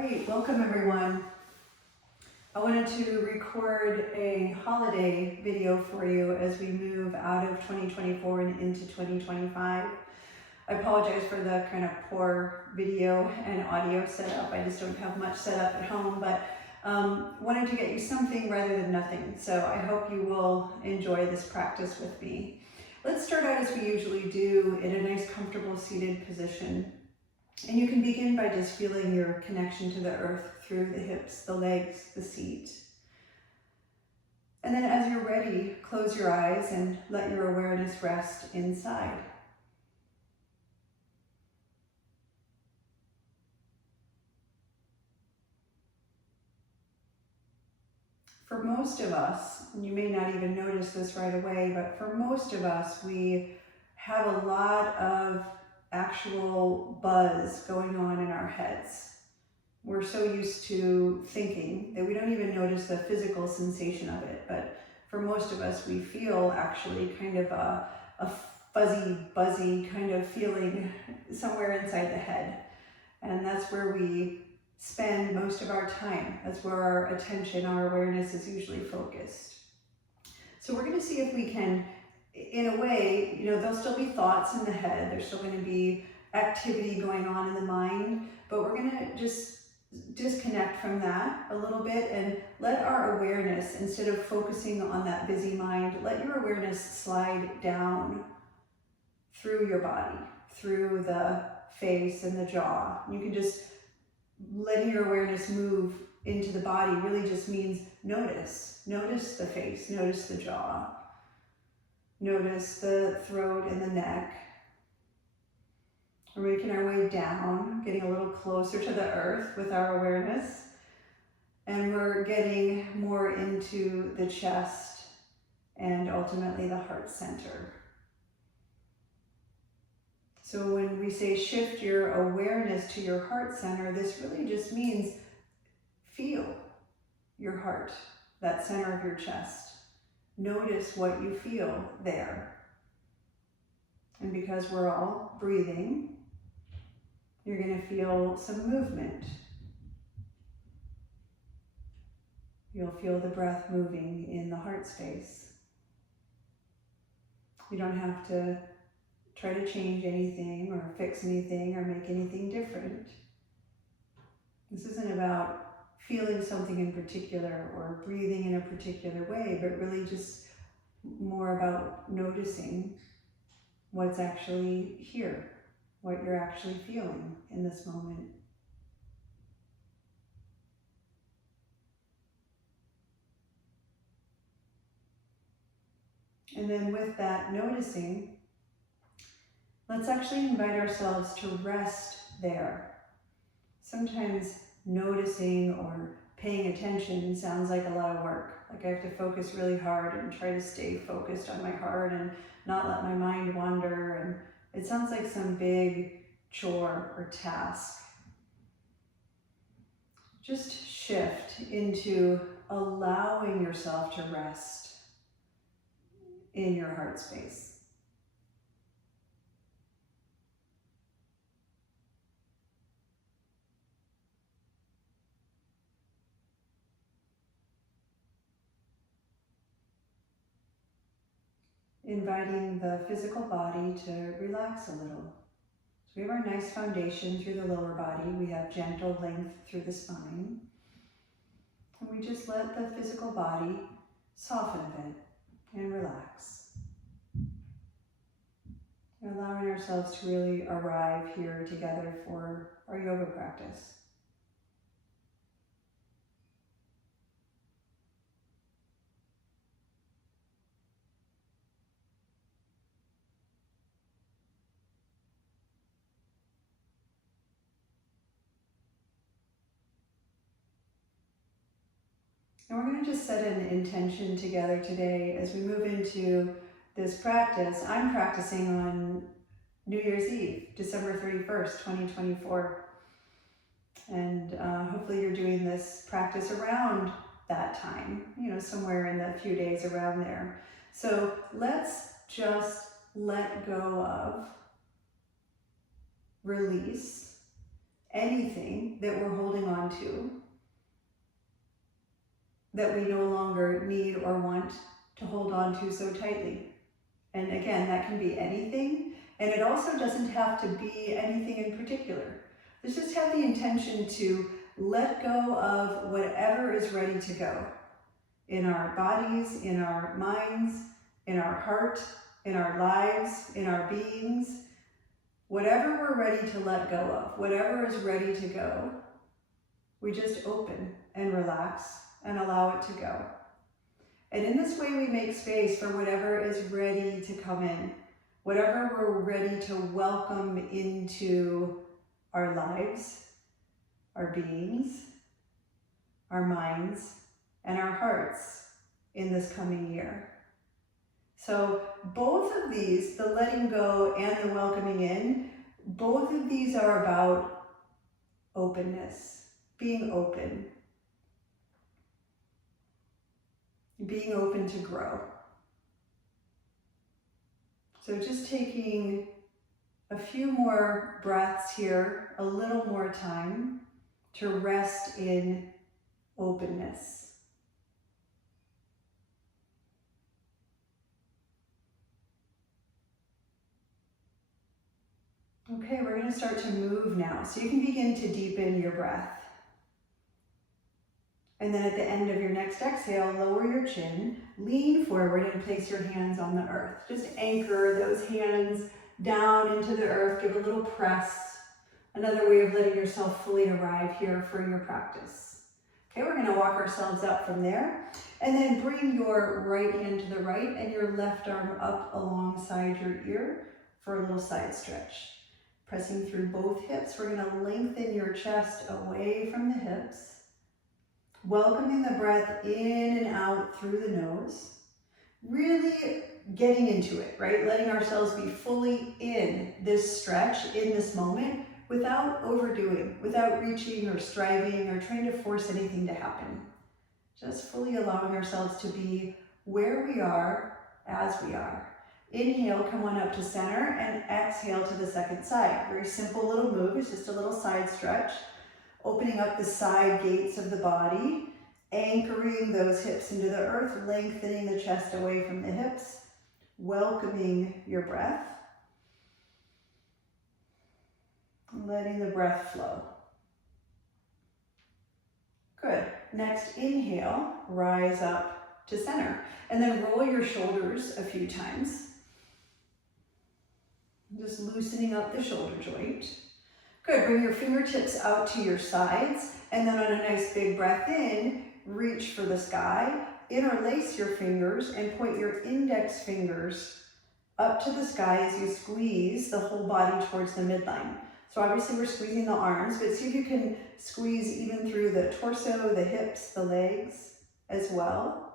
right, welcome everyone. I wanted to record a holiday video for you as we move out of 2024 and into 2025. I apologize for the kind of poor video and audio setup. I just don't have much set up at home, but wanted to get you something rather than nothing. So I hope you will enjoy this practice with me. Let's start out as we usually do in a nice comfortable seated position. And you can begin by just feeling your connection to the earth through the hips, the legs, the seat. And then as you're ready, close your eyes and let your awareness rest inside. For most of us, and you may not even notice this right away, but for most of us, we have a lot of actual buzz going on in our heads. We're so used to thinking that we don't even notice the physical sensation of it. But for most of us, we feel actually kind of a fuzzy, buzzy kind of feeling somewhere inside the head. And that's where we spend most of our time. That's where our attention, our awareness is usually focused. So we're going to see if we can, in a way, there'll still be thoughts in the head. There's still going to be activity going on in the mind, but we're going to just disconnect from that a little bit and let our awareness, instead of focusing on that busy mind, let your awareness slide down through your body, through the face and the jaw. You can just letting your awareness move into the body really just means notice. Notice the face, notice the jaw, notice the throat and the neck. We're making our way down, getting a little closer to the earth with our awareness. And we're getting more into the chest and ultimately the heart center. So when we say shift your awareness to your heart center, this really just means feel your heart, that center of your chest. Notice what you feel there. And because we're all breathing, you're going to feel some movement. You'll feel the breath moving in the heart space. You don't have to try to change anything or fix anything or make anything different. This isn't about feeling something in particular or breathing in a particular way, but really just more about noticing what's actually here, what you're actually feeling in this moment. And then with that noticing, let's actually invite ourselves to rest there. Sometimes noticing or paying attention sounds like a lot of work. Like I have to focus really hard and try to stay focused on my heart and not let my mind wander. And it sounds like some big chore or task. Just shift into allowing yourself to rest in your heart space. Inviting the physical body to relax a little. So we have our nice foundation through the lower body. We have gentle length through the spine. And we just let the physical body soften a bit and relax. And allowing ourselves to really arrive here together for our yoga practice. And we're going to just set an intention together today as we move into this practice. I'm practicing on New Year's Eve, December 31st, 2024. And hopefully you're doing this practice around that time, somewhere in the few days around there. So let's just let go of, release anything that we're holding on to that we no longer need or want to hold on to so tightly. And again, that can be anything, and it also doesn't have to be anything in particular. Let's just have the intention to let go of whatever is ready to go in our bodies, in our minds, in our heart, in our lives, in our beings. Whatever we're ready to let go of, whatever is ready to go, we just open and relax and allow it to go. And in this way, we make space for whatever is ready to come in, whatever we're ready to welcome into our lives, our beings, our minds, and our hearts in this coming year. So both of these, the letting go and the welcoming in, both of these are about openness, being open to grow. So just taking a few more breaths here, a little more time to rest in openness. Okay, we're going to start to move now. So you can begin to deepen your breath. And then at the end of your next exhale, lower your chin, lean forward and place your hands on the earth. Just anchor those hands down into the earth, give a little press. Another way of letting yourself fully arrive here for your practice. Okay, we're gonna walk ourselves up from there. And then bring your right hand to the right and your left arm up alongside your ear for a little side stretch. Pressing through both hips, we're gonna lengthen your chest away from the hips. Welcoming the breath in and out through the nose. Really getting into it, right? Letting ourselves be fully in this stretch, in this moment, without overdoing, without reaching or striving or trying to force anything to happen. Just fully allowing ourselves to be where we are as we are. Inhale, come on up to center, and exhale to the second side. Very simple little move, it's just a little side stretch. Opening up the side gates of the body, anchoring those hips into the earth, lengthening the chest away from the hips, welcoming your breath, letting the breath flow. Good. Next, inhale, rise up to center, and then roll your shoulders a few times. Just loosening up the shoulder joint. Good, bring your fingertips out to your sides, and then on a nice big breath in, reach for the sky, interlace your fingers, and point your index fingers up to the sky as you squeeze the whole body towards the midline. So obviously we're squeezing the arms, but see if you can squeeze even through the torso, the hips, the legs as well.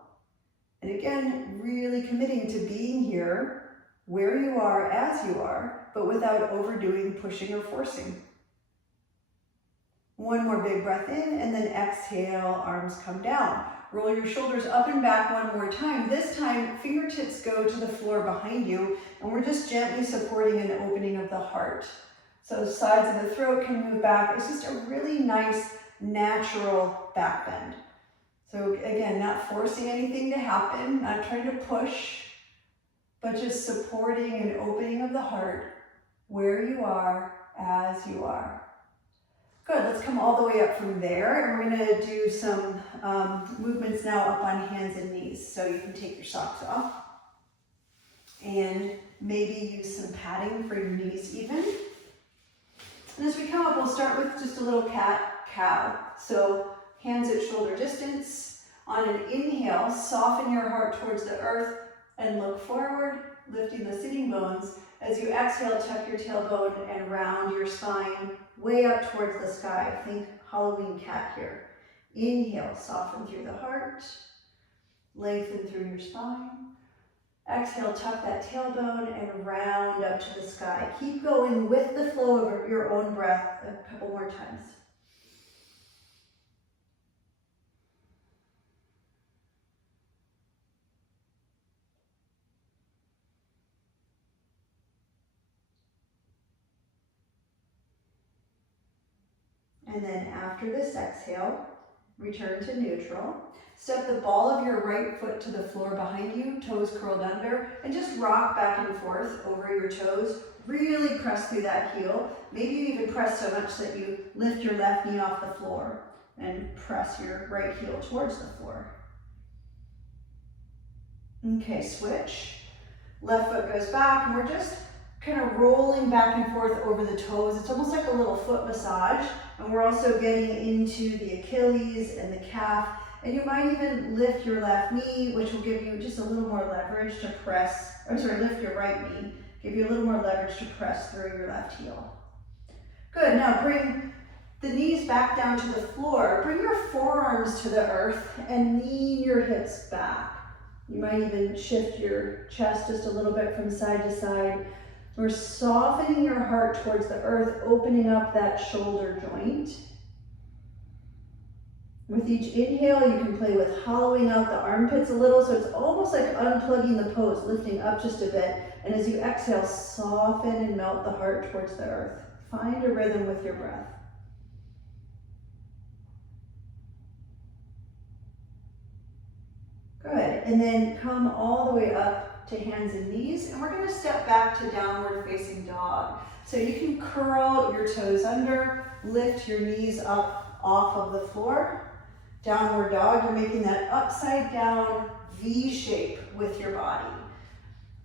And again, really committing to being here, where you are, as you are, but without overdoing, pushing, or forcing. One more big breath in, and then exhale, arms come down. Roll your shoulders up and back one more time. This time, fingertips go to the floor behind you, and we're just gently supporting an opening of the heart. So sides of the throat can move back. It's just a really nice, natural back bend. So again, not forcing anything to happen, not trying to push, but just supporting an opening of the heart where you are, as you are. Good, let's come all the way up from there, and we're gonna do some movements now up on hands and knees. So you can take your socks off and maybe use some padding for your knees even. And as we come up, we'll start with just a little cat-cow. So hands at shoulder distance. On an inhale, soften your heart towards the earth and look forward, lifting the sitting bones. As you exhale, tuck your tailbone and round your spine way up towards the sky. Think Halloween cat here. Inhale, soften through the heart, lengthen through your spine. Exhale, tuck that tailbone and round up to the sky. Keep going with the flow of your own breath a couple more times. And then after this exhale, return to neutral. Step the ball of your right foot to the floor behind you, toes curled under, and just rock back and forth over your toes. Really press through that heel. Maybe you even press so much that you lift your left knee off the floor and press your right heel towards the floor. Okay, switch. Left foot goes back, and we're just kind of rolling back and forth over the toes. It's almost like a little foot massage, and we're also getting into the Achilles and the calf, and you might even lift your left knee, which will give you just a little more leverage to press, lift your right knee, give you a little more leverage to press through your left heel. Good, now bring the knees back down to the floor. Bring your forearms to the earth and lean your hips back. You might even shift your chest just a little bit from side to side. We're softening your heart towards the earth, opening up that shoulder joint. With each inhale, you can play with hollowing out the armpits a little, so it's almost like unplugging the pose, lifting up just a bit. And as you exhale, soften and melt the heart towards the earth. Find a rhythm with your breath. Good, and then come all the way up to hands and knees, and we're gonna step back to downward facing dog. So you can curl your toes under, lift your knees up off of the floor. Downward dog, you're making that upside down V shape with your body.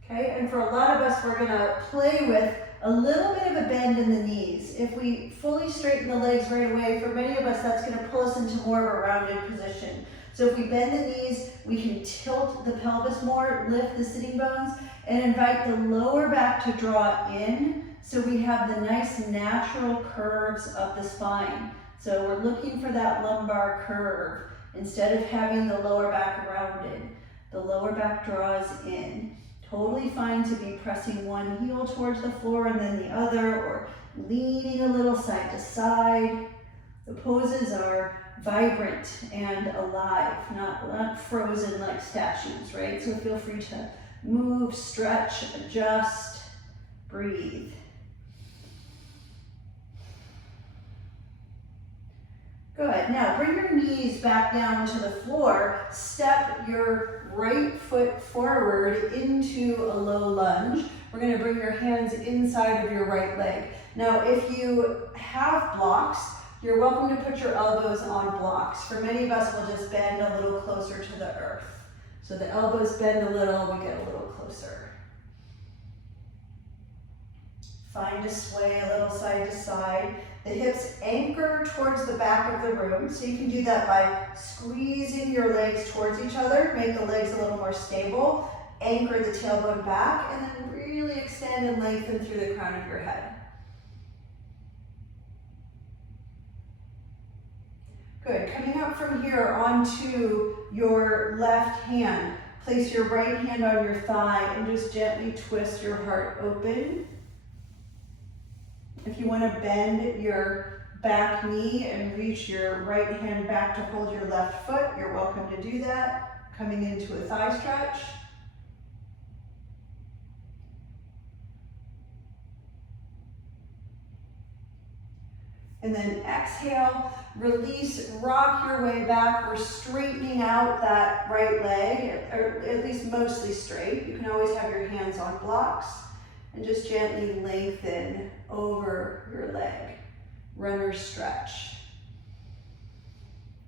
Okay, and for a lot of us, we're gonna play with a little bit of a bend in the knees. If we fully straighten the legs right away, for many of us, that's gonna pull us into more of a rounded position. So if we bend the knees, we can tilt the pelvis more, lift the sitting bones, and invite the lower back to draw in, so we have the nice natural curves of the spine. So we're looking for that lumbar curve. Instead of having the lower back rounded, the lower back draws in. Totally fine to be pressing one heel towards the floor and then the other, or leaning a little side to side. The poses are vibrant and alive, not frozen like statues, right? So feel free to move, stretch, adjust, breathe. Good, now bring your knees back down to the floor. Step your right foot forward into a low lunge. We're gonna bring your hands inside of your right leg. Now, if you have blocks, you're welcome to put your elbows on blocks. For many of us, we'll just bend a little closer to the earth. So the elbows bend a little, we get a little closer. Find a sway a little side to side. The hips anchor towards the back of the room. So you can do that by squeezing your legs towards each other, make the legs a little more stable, anchor the tailbone back, and then really extend and lengthen through the crown of your head. Good, coming up from here onto your left hand. Place your right hand on your thigh and just gently twist your heart open. If you want to bend your back knee and reach your right hand back to hold your left foot, you're welcome to do that. Coming into a thigh stretch. And then exhale, release, rock your way back. We're straightening out that right leg, or at least mostly straight. You can always have your hands on blocks. And just gently lengthen over your leg. Runner's stretch.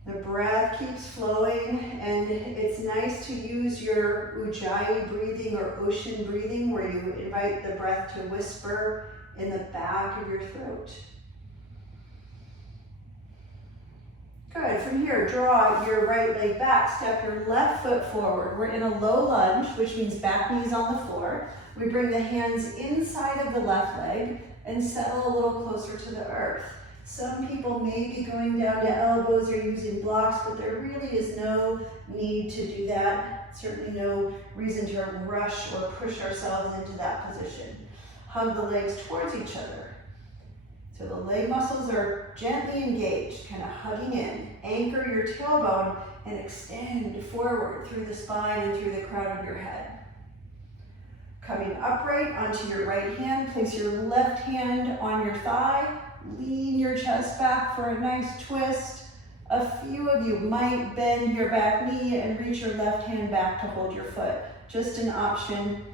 The breath keeps flowing, and it's nice to use your Ujjayi breathing or ocean breathing, where you invite the breath to whisper in the back of your throat. Good, from here, draw your right leg back, step your left foot forward. We're in a low lunge, which means back knees on the floor. We bring the hands inside of the left leg and settle a little closer to the earth. Some people may be going down to elbows or using blocks, but there really is no need to do that. Certainly no reason to rush or push ourselves into that position. Hug the legs towards each other. So the leg muscles are gently engaged, kind of hugging in. Anchor your tailbone and extend forward through the spine and through the crown of your head. Coming upright onto your right hand, place your left hand on your thigh lean your chest back for a nice twist. A few of you might bend your back knee and reach your left hand back to hold your foot. Just an option.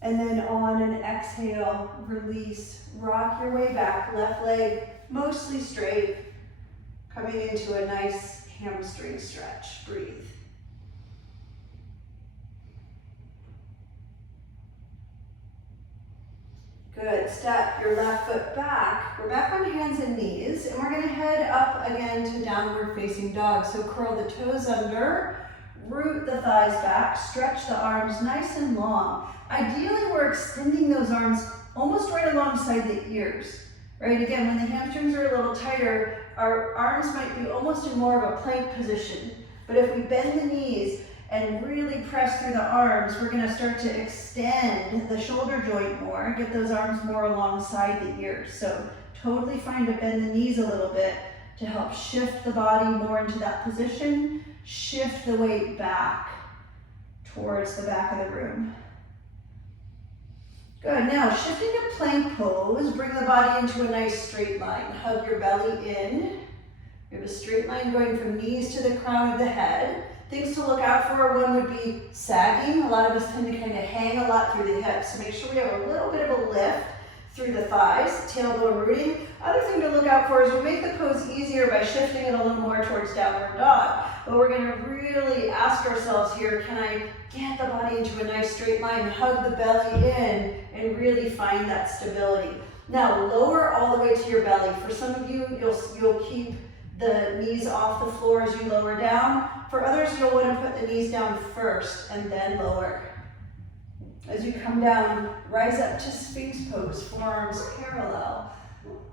And then on an exhale, release. Rock your way back, left leg mostly straight, coming into a nice hamstring stretch. Breathe. Good. Step your left foot back. We're back on hands and knees, and we're going to head up again to downward facing dog. So curl the toes under, root the thighs back, stretch the arms nice and long. Ideally, we're extending those arms almost right alongside the ears, right? Again, when the hamstrings are a little tighter, our arms might be almost in more of a plank position. But if we bend the knees and really press through the arms, we're going to start to extend the shoulder joint more, get those arms more alongside the ears. So totally fine to bend the knees a little bit to help shift the body more into that position, shift the weight back towards the back of the room. Good. Now shifting to plank pose, bring the body into a nice straight line. Hug your belly in. We have a straight line going from knees to the crown of the head. Things to look out for, one would be sagging. A lot of us tend to kind of hang a lot through the hips. So make sure we have a little bit of a lift through the thighs, tailbone rooting. Other thing to look out for is we make the pose easier by shifting it a little more towards downward dog. But we're going to really ask ourselves here, can I get the body into a nice straight line, hug the belly in, and really find that stability. Now lower all the way to your belly. For some of you, you'll keep the knees off the floor as you lower down. For others, you'll want to put the knees down first and then lower. As you come down, rise up to Sphinx pose, forearms parallel.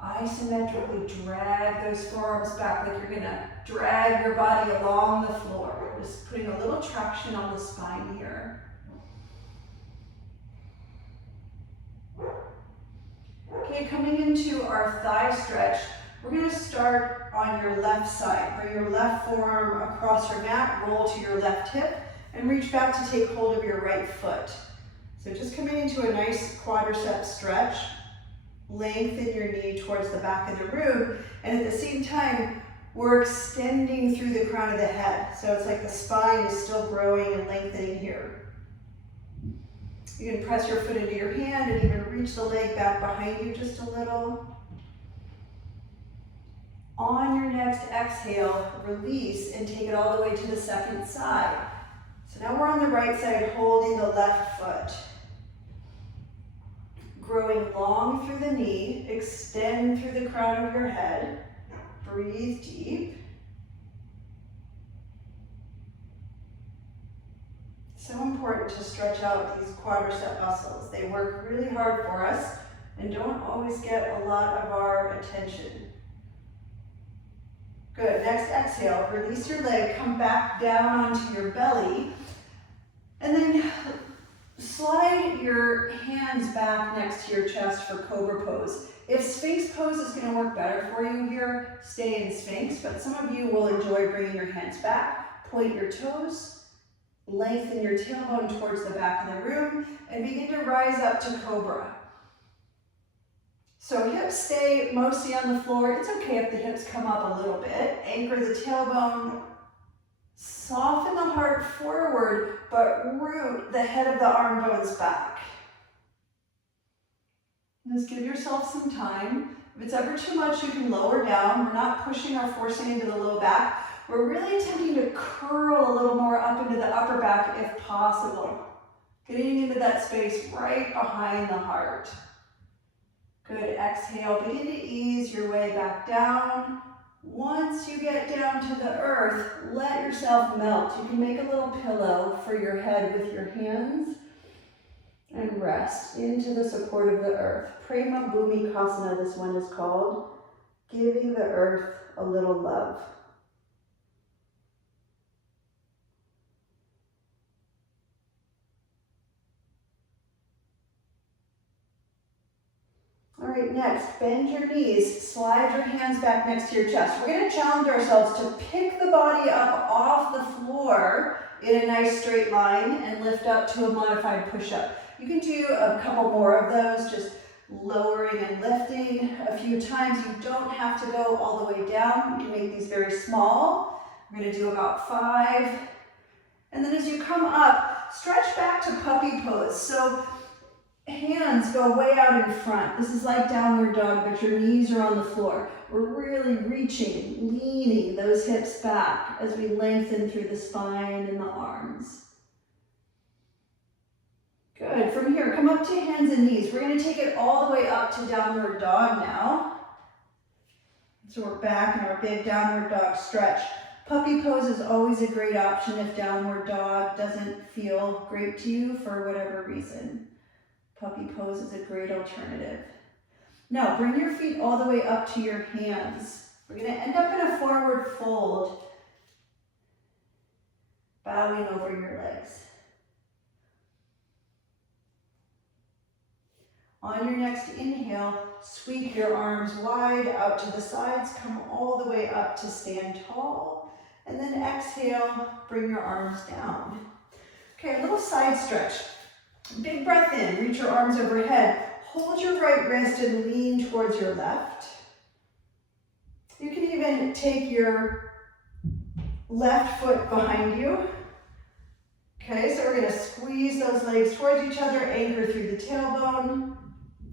Isometrically drag those forearms back like you're going to drag your body along the floor. Just putting a little traction on the spine here. Okay, coming into our thigh stretch, we're going to start on your left side. Bring your left forearm across your mat, roll to your left hip, and reach back to take hold of your right foot. So just coming into a nice quadricep stretch, lengthen your knee towards the back of the room, and at the same time, we're extending through the crown of the head. So it's like the spine is still growing and lengthening here. You can press your foot into your hand and even reach the leg back behind you just a little. On your next exhale, release and take it all the way to the second side. So now we're on the right side, holding the left foot. Growing long through the knee, extend through the crown of your head. Breathe deep. So important to stretch out these quadricep muscles. They work really hard for us and don't always get a lot of our attention. Good. Next exhale, release your leg, come back down onto your belly, and then slide your hands back next to your chest for Cobra pose. If Sphinx pose is going to work better for you here, stay in Sphinx, but some of you will enjoy bringing your hands back. Point your toes, lengthen your tailbone towards the back of the room, and begin to rise up to Cobra. So hips stay mostly on the floor. It's okay if the hips come up a little bit. Anchor the tailbone. Soften the heart forward, but root the head of the arm bones back. Just give yourself some time. If it's ever too much, you can lower down. We're not pushing or forcing into the low back. We're really attempting to curl a little more up into the upper back if possible. Getting into that space right behind the heart. Good. Exhale. Begin to ease your way back down. Once you get down to the earth, let yourself melt. You can make a little pillow for your head with your hands and rest into the support of the earth. Prema Bhumikasana, this one is called. Giving the earth a little love. All right, next, bend your knees, slide your hands back next to your chest. We're going to challenge ourselves to pick the body up off the floor in a nice straight line and lift up to a modified push-up. You can do a couple more of those, just lowering and lifting a few times. You don't have to go all the way down. You can make these very small. We're going to do about 5. And then as you come up, stretch back to puppy pose. So hands go way out in front. This is like downward dog, but your knees are on the floor. We're really reaching, leaning those hips back as we lengthen through the spine and the arms. Good. From here, come up to hands and knees. We're going to take it all the way up to downward dog now. So we're back in our big downward dog stretch. Puppy pose is always a great option if downward dog doesn't feel great to you for whatever reason. Puppy pose is a great alternative. Now, bring your feet all the way up to your hands. We're going to end up in a forward fold, bowing over your legs. On your next inhale, sweep your arms wide out to the sides, come all the way up to stand tall, and then exhale, bring your arms down. Okay, a little side stretch. Big breath in, reach your arms overhead. Hold your right wrist and lean towards your left. You can even take your left foot behind you. Okay, so we're going to squeeze those legs towards each other, anchor through the tailbone.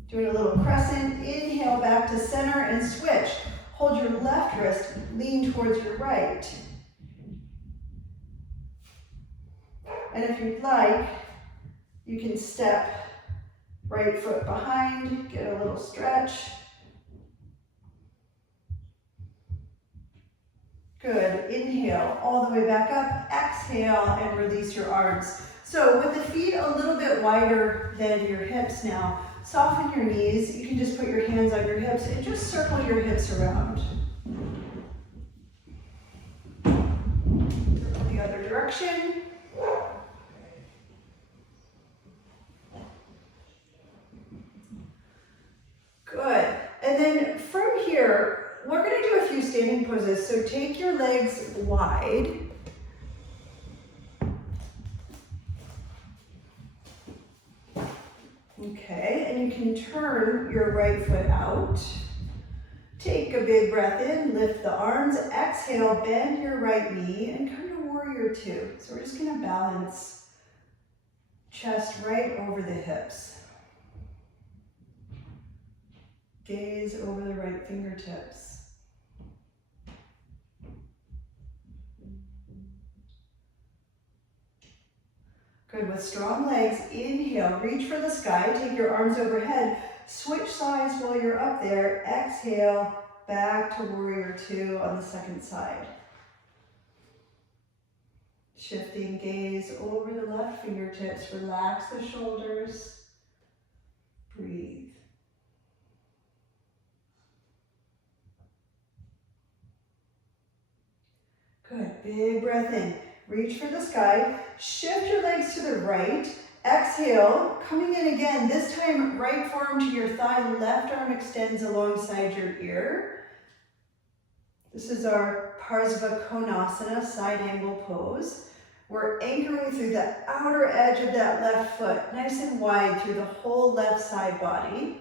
Doing a little crescent. Inhale back to center and switch. Hold your left wrist, lean towards your right. And if you'd like, you can step right foot behind, get a little stretch. Good. Inhale all the way back up. Exhale and release your arms. So with the feet a little bit wider than your hips now, soften your knees. You can just put your hands on your hips and just circle your hips around. Circle the other direction. Good. And then from here, we're going to do a few standing poses. So take your legs wide. Okay, and you can turn your right foot out. Take a big breath in, lift the arms, exhale, bend your right knee, and come to warrior 2. So we're just going to balance chest right over the hips. Gaze over the right fingertips. Good, with strong legs, inhale, reach for the sky, take your arms overhead, switch sides while you're up there, exhale, back to warrior 2 on the second side. Shifting gaze over the left fingertips, relax the shoulders, breathe. Good, big breath in. Reach for the sky, shift your legs to the right, exhale, coming in again, this time right forearm to your thigh, left arm extends alongside your ear. This is our Parsva Konasana, side angle pose. We're anchoring through the outer edge of that left foot, nice and wide through the whole left side body.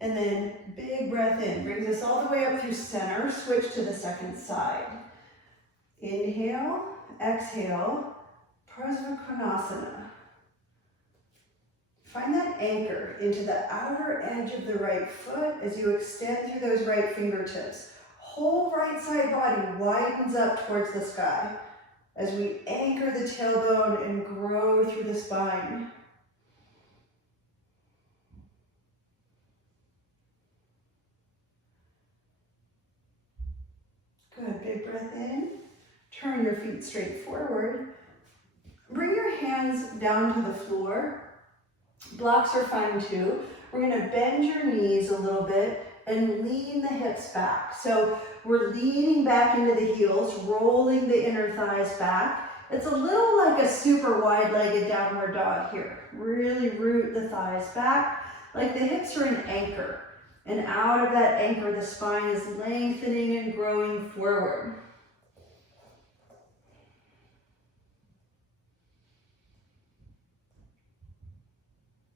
And then big breath in, brings us all the way up through center, switch to the second side. Inhale, exhale, Parsva Konasana. Find that anchor into the outer edge of the right foot as you extend through those right fingertips. Whole right side body widens up towards the sky as we anchor the tailbone and grow through the spine. Good, big breath in. Turn your feet straight forward. Bring your hands down to the floor. Blocks are fine too. We're going to bend your knees a little bit and lean the hips back. So we're leaning back into the heels, rolling the inner thighs back. It's a little like a super wide-legged downward dog here. Really root the thighs back, like the hips are an anchor. And out of that anchor, the spine is lengthening and growing forward.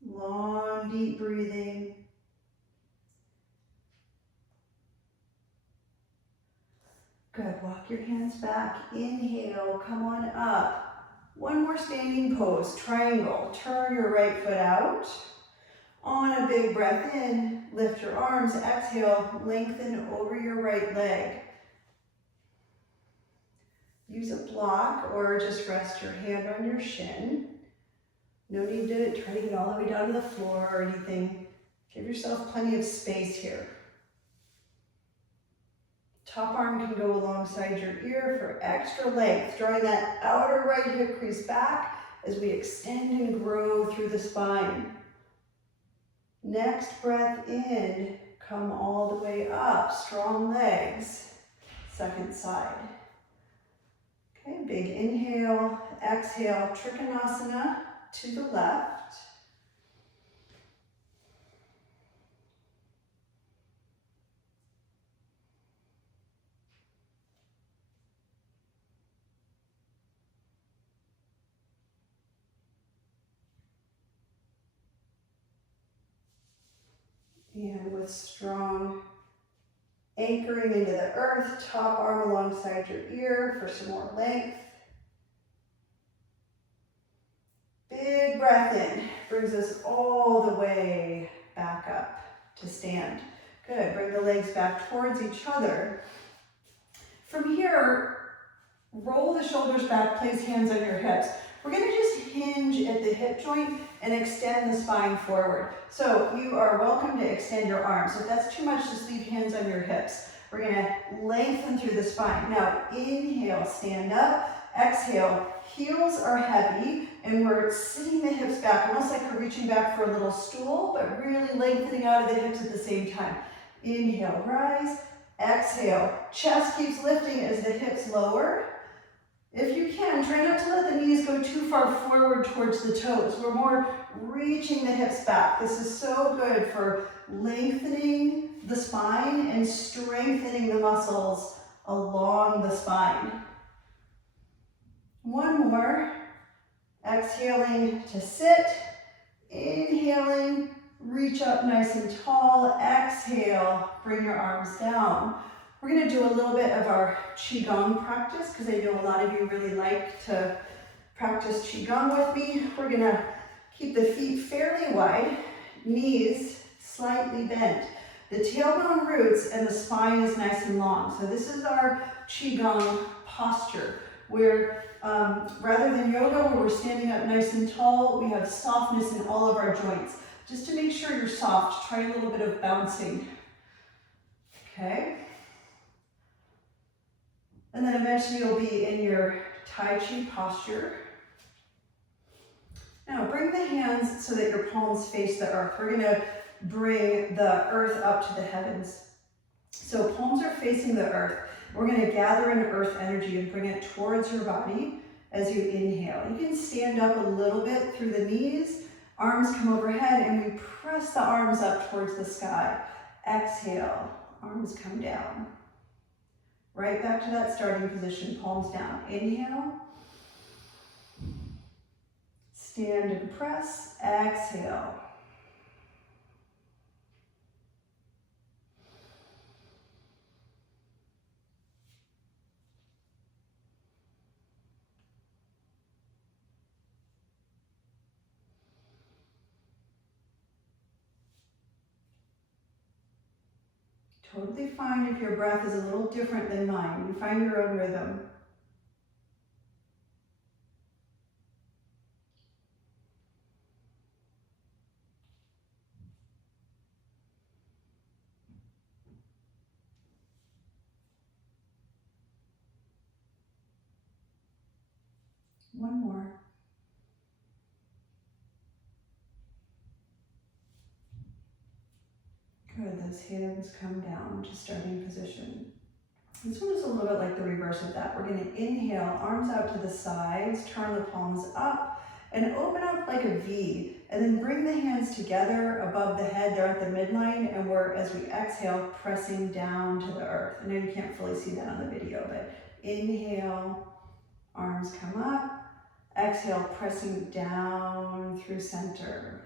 Long, deep breathing. Good, walk your hands back. Inhale, come on up. One more standing pose, triangle. Turn your right foot out. On a big breath in, lift your arms. Exhale, lengthen over your right leg. Use a block or just rest your hand on your shin. No need to try to get all the way down to the floor or anything. Give yourself plenty of space here. Top arm can go alongside your ear for extra length, drawing that outer right hip crease back as we extend and grow through the spine. Next breath in, come all the way up, strong legs. Second side. Okay, big inhale, exhale, Trikonasana to the left. And with strong anchoring into the earth, top arm alongside your ear for some more length. Big breath in, brings us all the way back up to stand. Good, bring the legs back towards each other. From here, roll the shoulders back, place hands on your hips. We're gonna just hinge at the hip joint and extend the spine forward. So you are welcome to extend your arms. If that's too much, just leave hands on your hips. We're gonna lengthen through the spine. Now inhale, stand up. Exhale, heels are heavy and we're sitting the hips back, almost like we're reaching back for a little stool, but really lengthening out of the hips at the same time. Inhale, rise. Exhale, chest keeps lifting as the hips lower. If you can, try not to let the knees go too far forward towards the toes. We're more reaching the hips back. This is so good for lengthening the spine and strengthening the muscles along the spine. One more. Exhaling to sit. Inhaling, reach up nice and tall. Exhale, bring your arms down. We're going to do a little bit of our Qigong practice because I know a lot of you really like to practice Qigong with me. We're going to keep the feet fairly wide, knees slightly bent. The tailbone roots and the spine is nice and long. So this is our Qigong posture where rather than yoga where we're standing up nice and tall, we have softness in all of our joints. Just to make sure you're soft, try a little bit of bouncing. Okay. And then eventually you'll be in your Tai Chi posture. Now bring the hands so that your palms face the earth. We're going to bring the earth up to the heavens. So palms are facing the earth. We're going to gather in earth energy and bring it towards your body as you inhale. You can stand up a little bit through the knees, arms come overhead, and we press the arms up towards the sky. Exhale, arms come down. Right back to that starting position, palms down. Inhale. Stand and press. Exhale. Totally fine if your breath is a little different than mine. You find your own rhythm. One more. Good, those hands come down to starting position. This one is a little bit like the reverse of that. We're going to inhale, arms out to the sides, turn the palms up. and open up like a V, and then bring the hands together above the head. They're at the midline, and we're, as we exhale, pressing down to the earth. I know you can't fully see that on the video, but inhale, arms come up. Exhale, pressing down through center.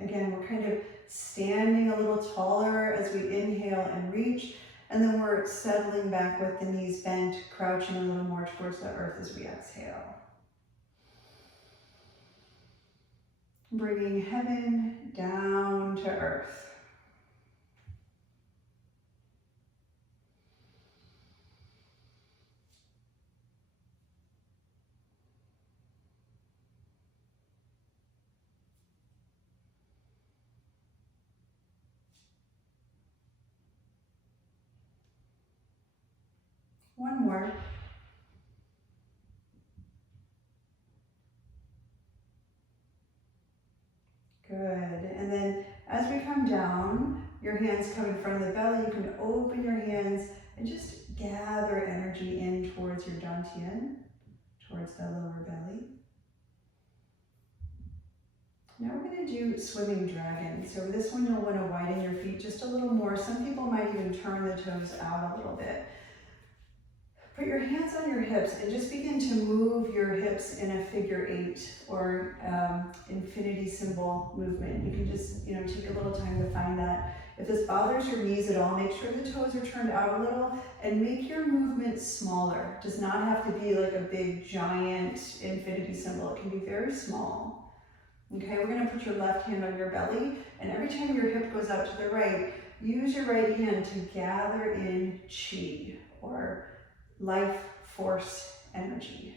Again, we're kind of standing a little taller as we inhale and reach, and then we're settling back with the knees bent, crouching a little more towards the earth as we exhale. Bringing heaven down to earth. One more. Good. And then as we come down, your hands come in front of the belly. You can open your hands and just gather energy in towards your dantian, towards the lower belly. Now we're going to do swimming dragon. So this one you'll want to widen your feet just a little more. Some people might even turn the toes out a little bit. Put your hands on your hips and just begin to move your hips in a figure 8 or infinity symbol movement. You can just, take a little time to find that. If this bothers your knees at all, make sure the toes are turned out a little and make your movement smaller. It does not have to be like a big giant infinity symbol. It can be very small. Okay, we're going to put your left hand on your belly, and every time your hip goes out to the right, use your right hand to gather in chi, or life force energy.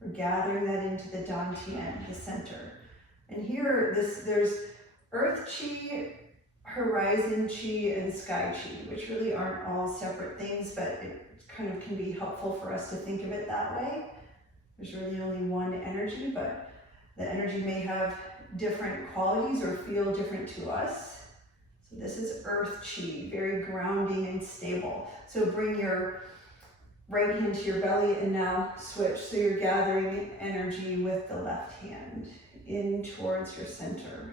We're gathering that into the dantian, the center. And here, there's earth chi, horizon chi, and sky chi, which really aren't all separate things, but it kind of can be helpful for us to think of it that way. There's really only one energy, but the energy may have different qualities or feel different to us. So this is earth chi, very grounding and stable. So bring your right hand to your belly and now switch. So you're gathering energy with the left hand in towards your center.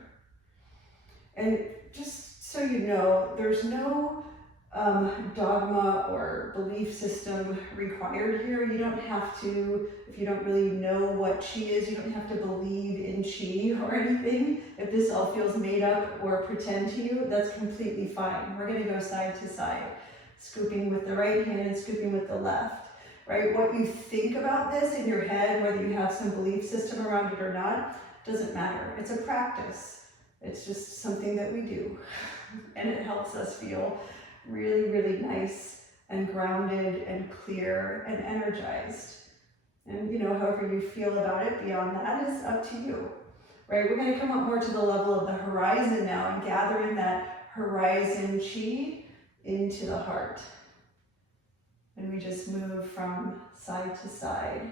And just so you know, there's no dogma or belief system required here. You don't have to, if you don't really know what chi is, you don't have to believe in chi or anything. If this all feels made up or pretend to you, that's completely fine. We're going to go side to side, scooping with the right hand and scooping with the left. Right? What you think about this in your head, whether you have some belief system around it or not, doesn't matter. It's a practice. It's just something that we do. And it helps us feel really, really nice and grounded and clear and energized. And however you feel about it beyond that is up to you. Right? We're going to come up more to the level of the horizon now and gather in that horizon chi into the heart. And we just move from side to side,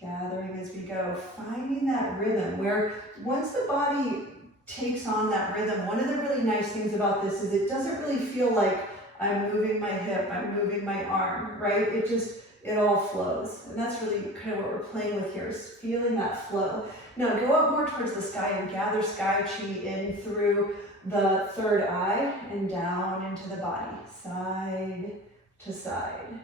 gathering as we go, finding that rhythm where once the body takes on that rhythm, one of the really nice things about this is it doesn't really feel like I'm moving my hip, I'm moving my arm, right? It all flows. And that's really kind of what we're playing with here, is feeling that flow. Now go up more towards the sky and gather sky chi in through the third eye and down into the body, side to side.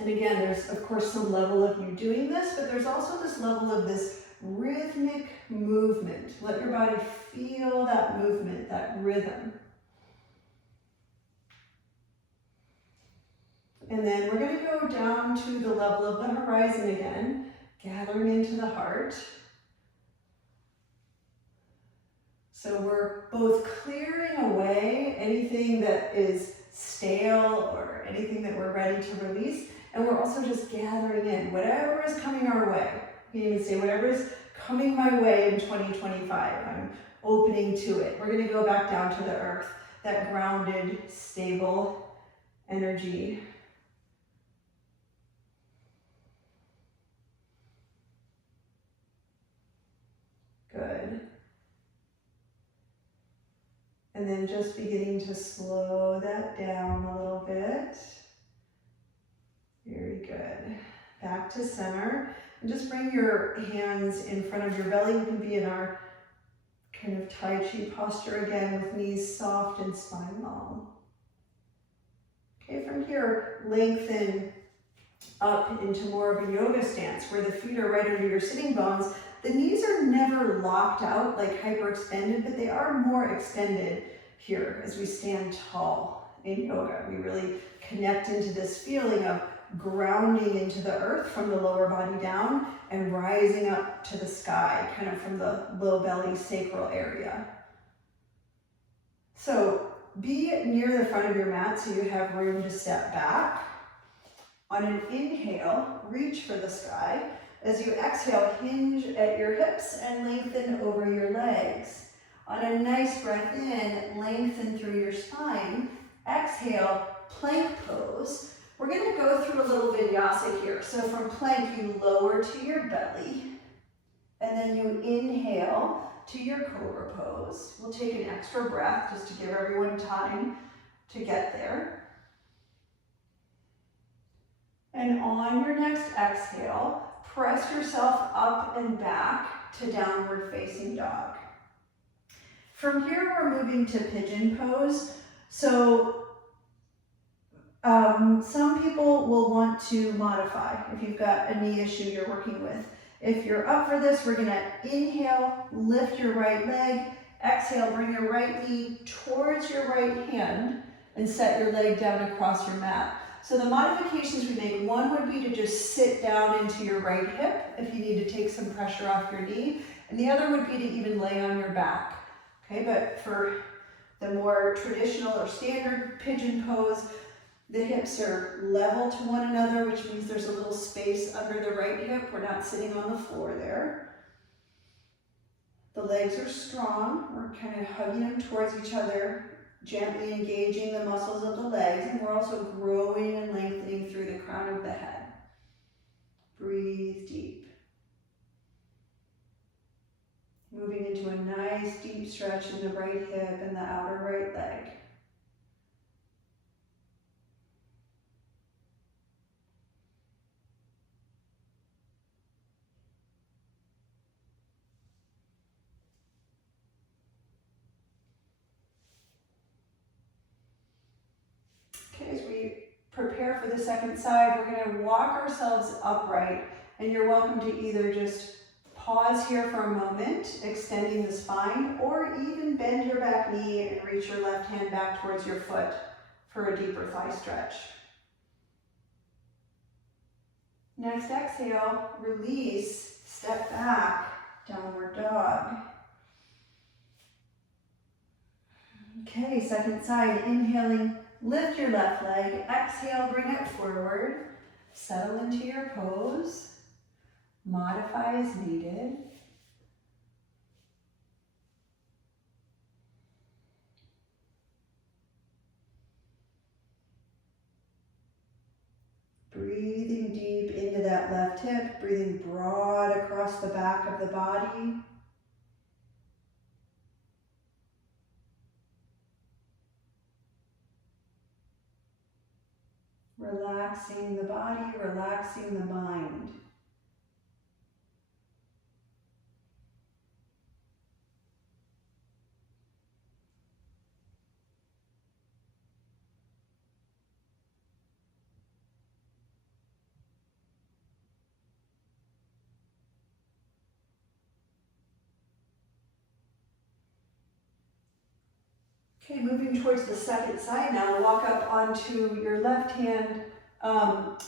And again, there's of course some level of you doing this, but there's also this level of this rhythmic movement. Let your body feel that movement, that rhythm. And then we're going to go down to the level of the horizon again, gathering into the heart. So we're both clearing away anything that is stale or anything that we're ready to release, and we're also just gathering in whatever is coming our way. You can even say whatever is coming my way in 2025, I'm opening to it. We're going to go back down to the earth, that grounded, stable energy. Good. And then just beginning to slow that down a little bit. Very good. Back to center. And just bring your hands in front of your belly. We can be in our kind of Tai Chi posture again with knees soft and spine long. Okay, from here, lengthen up into more of a yoga stance where the feet are right under your sitting bones. The knees are never locked out like hyperextended, but they are more extended here as we stand tall in yoga. We really connect into this feeling of grounding into the earth from the lower body down and rising up to the sky, kind of from the low belly sacral area. So be near the front of your mat so you have room to step back. On an inhale, reach for the sky. As you exhale, hinge at your hips and lengthen over your legs. On a nice breath in, lengthen through your spine. Exhale, plank pose. We're going to go through a little vinyasa here. So from plank, you lower to your belly, and then you inhale to your cobra pose. We'll take an extra breath just to give everyone time to get there. And on your next exhale, press yourself up and back to downward facing dog. From here, we're moving to pigeon pose. So some people will want to modify if you've got a knee issue you're working with. If you're up for this, we're gonna inhale, lift your right leg, exhale, bring your right knee towards your right hand and set your leg down across your mat. So the modifications we make, one would be to just sit down into your right hip if you need to take some pressure off your knee, and the other would be to even lay on your back. Okay, but for the more traditional or standard pigeon pose, the hips are level to one another, which means there's a little space under the right hip. We're not sitting on the floor there. The legs are strong. We're kind of hugging them towards each other, gently engaging the muscles of the legs, and we're also growing and lengthening through the crown of the head. Breathe deep. Moving into a nice deep stretch in the right hip and the outer right leg. Okay, as we prepare for the second side, we're going to walk ourselves upright, and you're welcome to either just pause here for a moment, extending the spine, or even bend your back knee and reach your left hand back towards your foot for a deeper thigh stretch. Next exhale, release, step back, downward dog. Okay, second side, inhaling, lift your left leg, exhale, bring it forward, settle into your pose, modify as needed. Breathing deep into that left hip, breathing broad across the back of the body. Relaxing the body, relaxing the mind. Okay, moving towards the second side now, walk up onto your left hand.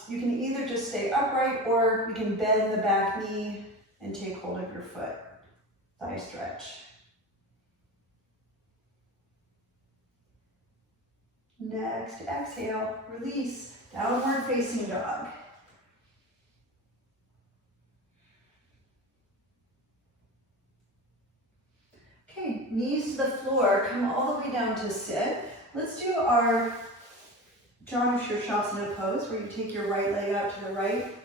You can either just stay upright or you can bend the back knee and take hold of your foot. Thigh stretch. Next, exhale, release, downward facing dog. Okay, knees to the floor, come all the way down to sit. Let's do our Janu Shirshasana pose, where you take your right leg out to the right,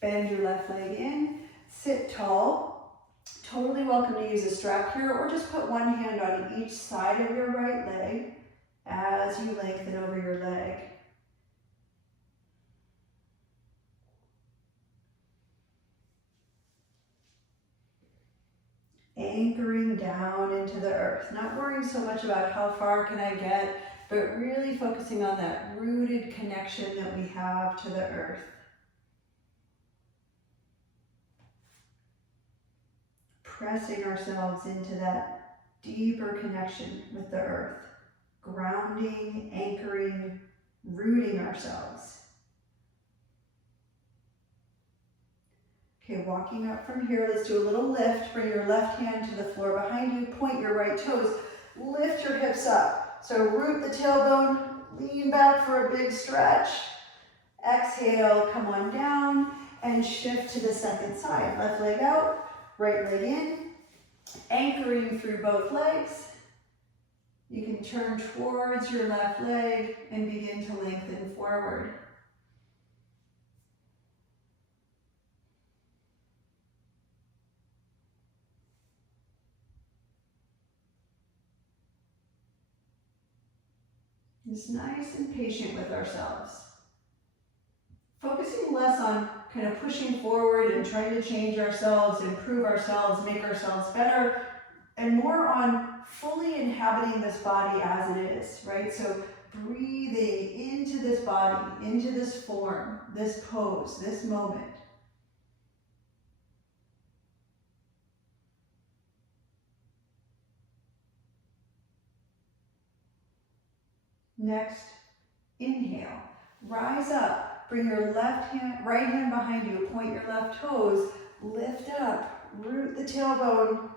bend your left leg in, sit tall, Totally welcome to use a strap here, or just put one hand on each side of your right leg as you lengthen over your leg. Anchoring down into the earth, not worrying so much about how far can I get, but really focusing on that rooted connection that we have to the earth. Pressing ourselves into that deeper connection with the earth, grounding, anchoring, rooting ourselves. Okay, walking up from here, let's do a little lift. Bring your left hand to the floor behind you, point your right toes, lift your hips up. So root the tailbone, lean back for a big stretch. Exhale, come on down and shift to the second side. Left leg out, right leg in, anchoring through both legs. You can turn towards your left leg and begin to lengthen forward. Just nice and patient with ourselves. Focusing less on kind of pushing forward and trying to change ourselves, improve ourselves, make ourselves better, and more on fully inhabiting this body as it is, right? So breathing into this body, into this form, this pose, this moment. Next, inhale, rise up, bring your right hand behind you, point your left toes, lift up, root the tailbone,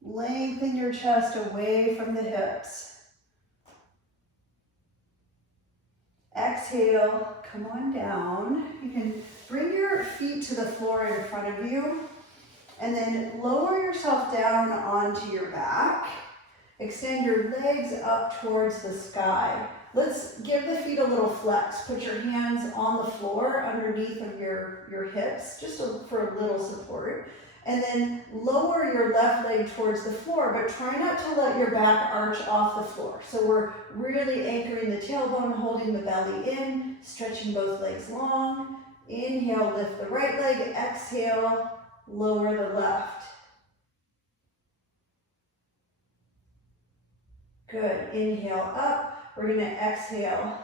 lengthen your chest away from the hips. Exhale, come on down. You can bring your feet to the floor in front of you, and then lower yourself down onto your back. Extend your legs up towards the sky. Let's give the feet a little flex. Put your hands on the floor underneath of your hips, just for a little support. And then lower your left leg towards the floor, but try not to let your back arch off the floor. So we're really anchoring the tailbone, holding the belly in, stretching both legs long. Inhale, lift the right leg. Exhale, lower the left. Good. Inhale up. We're going to exhale.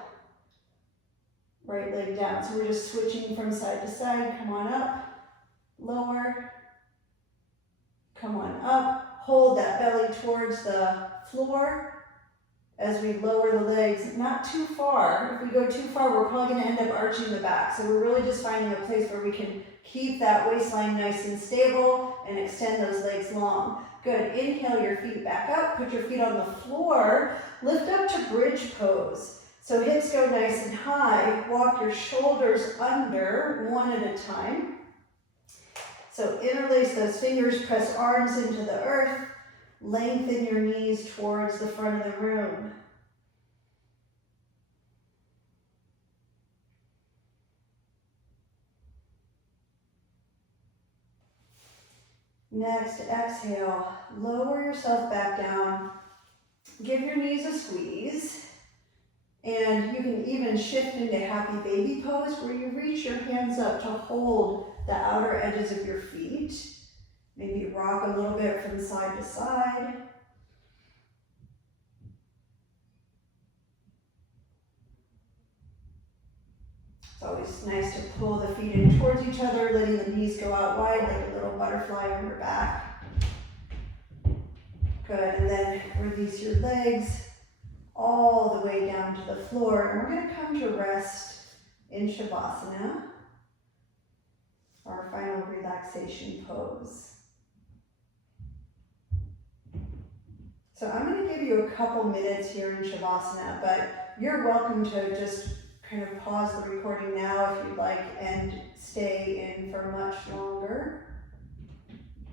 Right leg down. So we're just switching from side to side. Come on up. Lower. Come on up. Hold that belly towards the floor as we lower the legs. Not too far. If we go too far, we're probably going to end up arching the back. So we're really just finding a place where we can keep that waistline nice and stable and extend those legs long. Good. Inhale your feet back up. Put your feet on the floor. Lift up to bridge pose. So hips go nice and high. Walk your shoulders under one at a time. So interlace those fingers. Press arms into the earth. Lengthen your knees towards the front of the room. Next, exhale, lower yourself back down. Give your knees a squeeze. And you can even shift into happy baby pose where you reach your hands up to hold the outer edges of your feet. Maybe rock a little bit from side to side. It's always nice to pull the feet in towards each other, letting the knees go out wide like a little butterfly on your back. Good, and then release your legs all the way down to the floor. And we're going to come to rest in Shavasana, our final relaxation pose. So I'm going to give you a couple minutes here in Shavasana, but you're welcome to just kind of pause the recording now if you'd like and stay in for much longer.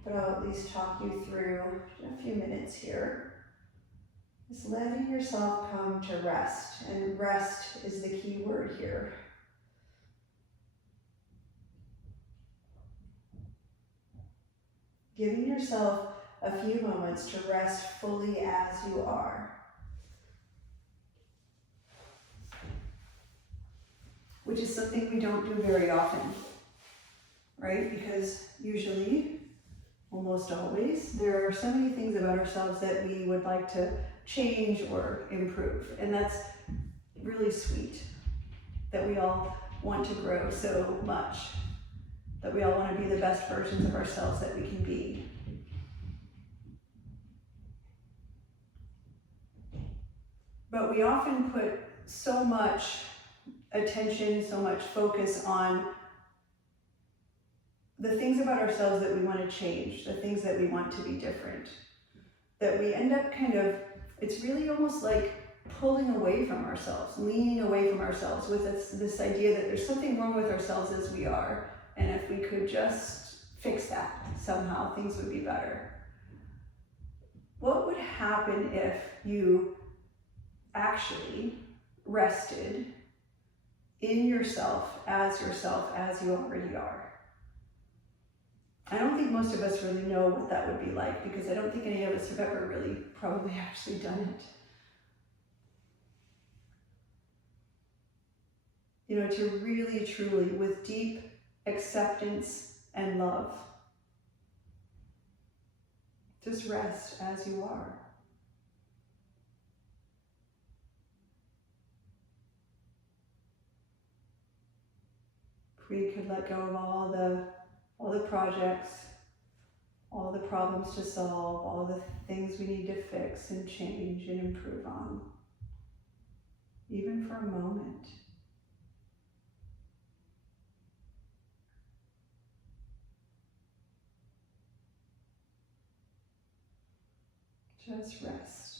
But I'll at least talk you through a few minutes here. Just letting yourself come to rest, and rest is the key word here. Giving yourself a few moments to rest fully as you are. Which is something we don't do very often, right? Because usually, almost always, there are so many things about ourselves that we would like to change or improve. And that's really sweet, that we all want to grow so much, that we all want to be the best versions of ourselves that we can be. But we often put so much attention, so much focus on the things about ourselves that we want to change, the things that we want to be different, that we end up it's really almost like pulling away from ourselves, leaning away from ourselves with this idea that there's something wrong with ourselves as we are, and if we could just fix that somehow, things would be better. What would happen if you actually rested in yourself as you already are? I don't think most of us really know what that would be like, because I don't think any of us have ever really probably actually done it. You know, to really, truly, with deep acceptance and love, just rest as you are. We could let go of all the projects, all the problems to solve, all the things we need to fix and change and improve on, even for a moment. Just rest.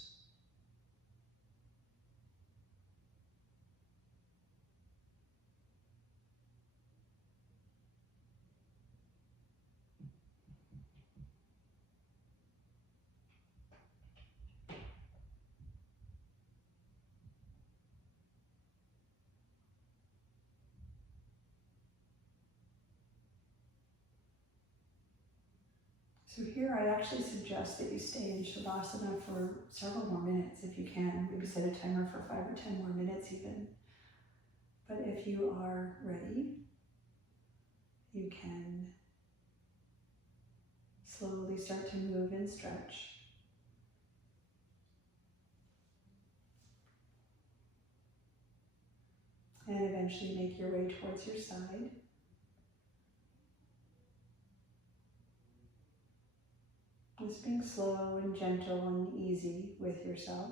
So here I actually suggest that you stay in Shavasana for several more minutes if you can. Maybe set a timer for 5 or 10 more minutes even. But if you are ready, you can slowly start to move and stretch. And eventually make your way towards your side. Just being slow and gentle and easy with yourself.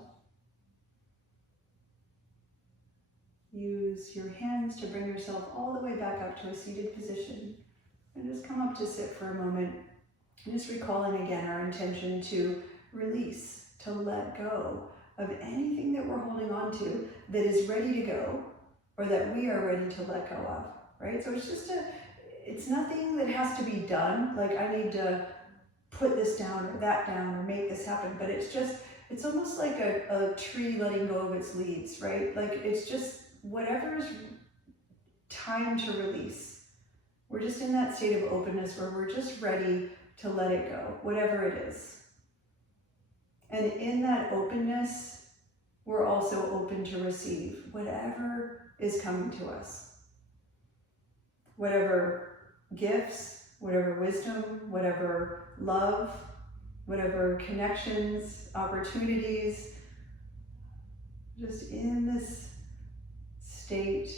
Use your hands to bring yourself all the way back up to a seated position. And just come up to sit for a moment. Just recalling again our intention to release, to let go of anything that we're holding on to that is ready to go, or that we are ready to let go of, right? So it's nothing that has to be done, like I need to put this down or that down or make this happen, but it's almost like a tree letting go of its leaves, right? Like it's just whatever's time to release. We're just in that state of openness where we're just ready to let it go, whatever it is. And in that openness, we're also open to receive whatever is coming to us. Whatever gifts, whatever wisdom, whatever love, whatever connections, opportunities, just in this state,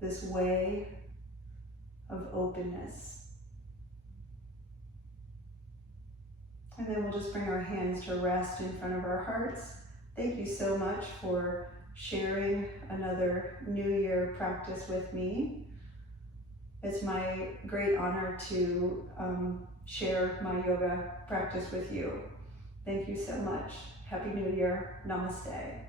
this way of openness. And then we'll just bring our hands to rest in front of our hearts. Thank you so much for sharing another New Year practice with me. It's my great honor to share my yoga practice with you. Thank you so much. Happy New Year. Namaste.